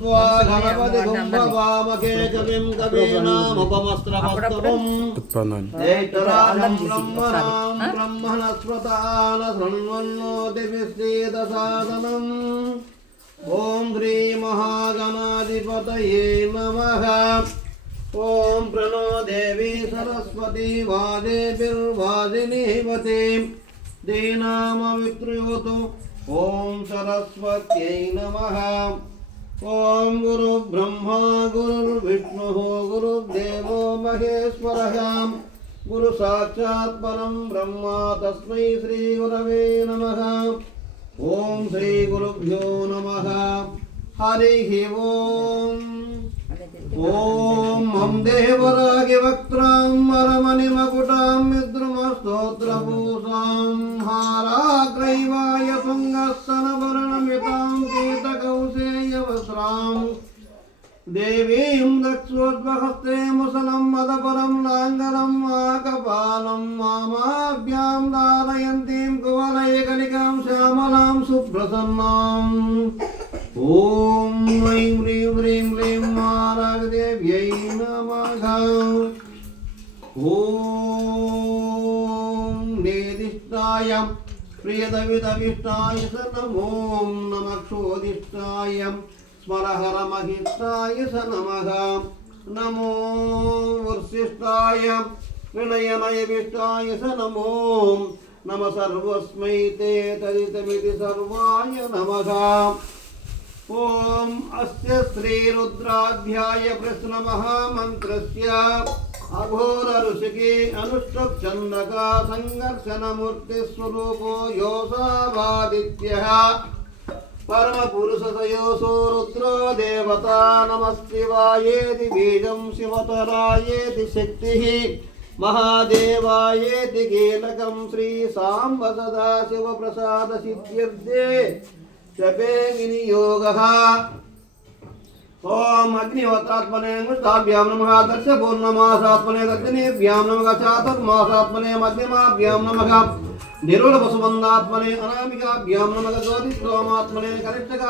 త్వా గణపతి కుంభవామకే కవిం కవీనాముపమస్త్రవస్తవం జైతరాజం బ్రహ్మణాం బ్రహ్మణస్వతాన శృణ్వన్నోతిభిశ్చేదసాదనం ఓం శ్రీ మహాగణాధిపతయే నమః ఓం ప్రణో దేవి సరస్వతి వాజేభిర్వాజినీవతి దీనామవిత్రయోతు ఓం సరస్వత్యై నమః ఓం గురు బ్రహ్మ గురుర్విష్ణు గురుర్దేవో మహేశ్వర గురు సాక్షాత్ పరం బ్రహ్మ తస్మై శ్రీ గురవే నమ. ఓం శ్రీ గురుభ్యో నమ. హరి ఓం. ఓం మం దేవరాగి వక్త్రాం మరమణి మకుటాం విద్రుమస్తోత్రభూషాం దేవీం దక్షోద్వహస్తే ముసలం మదపరం లాంగరం ఆకపాలం మామాభ్యాం దారయంతీం కువలయకలికాం శ్యామలాం సుప్రసన్నాం. ఓం ఐం హ్రీం హ్రీం హ్రీం మారాగదేవ్యై నమః. ఓం నేదిష్టాయ ప్రియదవిదవిష్టాయ స నమో స్మరహర మహిష్టాయ స నమ నమో వర్షిష్టాయ వినయనయవిష్టాయ స నమో నమ సర్వస్మై తే తదితమితి సర్వాయ నమ. ఓం అస్య శ్రీరుద్రాధ్యాయ కృష్ణమహామంత్రస్య అఘోర ఋషికి అనుష్టఛందక సంఘర్షణమూర్తిస్వరూపో యోసావాదిత్య. परम पुरुष परमपुरुषतयोसो रुद्र देवता नमस्तिवायेति बीजं शिवतरायेति शक्तिः महादेवायेति कीलकं श्रीसाम्ब सदाशिवप्रसादसिद्ध्यर्थे शपेङ्गिनियोगः ओम अग्निहोत्रात्मने अंगुष्ठाभ्याम नमः दर्श पूर्णमासात्मने दर्शनेभ्याम नमः, चातुर्मासात्मने मध्यमाभ्याम नमः। నమః చాతుర్మాసాత్మనే మధ్యమాభ్యాం నమః నిరుళ వసుబంధాత్మనే అనామికాభ్యాం నమః జ్యోతిష్లోమాత్మనే కనిష్టగా